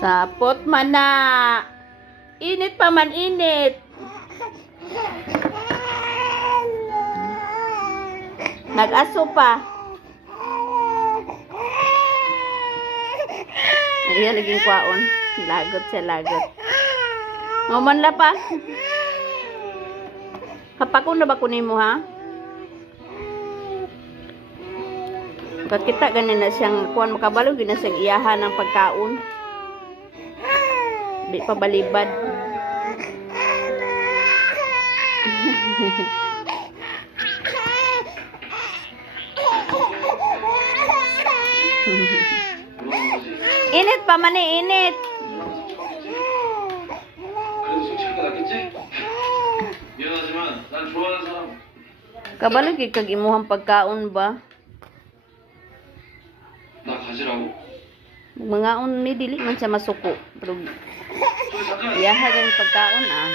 Sapot man na. Init pa man, init. Nag-aso pa. Ayan, naging kwaon. Lagot siya, lagot. Mamanla pa. Kapako na ba kunin mo, ha? Ba't kita ganin na siyang kuwan makabalo, gina siyang iyahan ng pagkaon. Di pa balibad. Init pa man, init. Kabalo gid kag imuhang pagkaon ba? 나 가지라고? Mga on ni dili man siya masuko. Pero iyaha ganing pagkaon ah.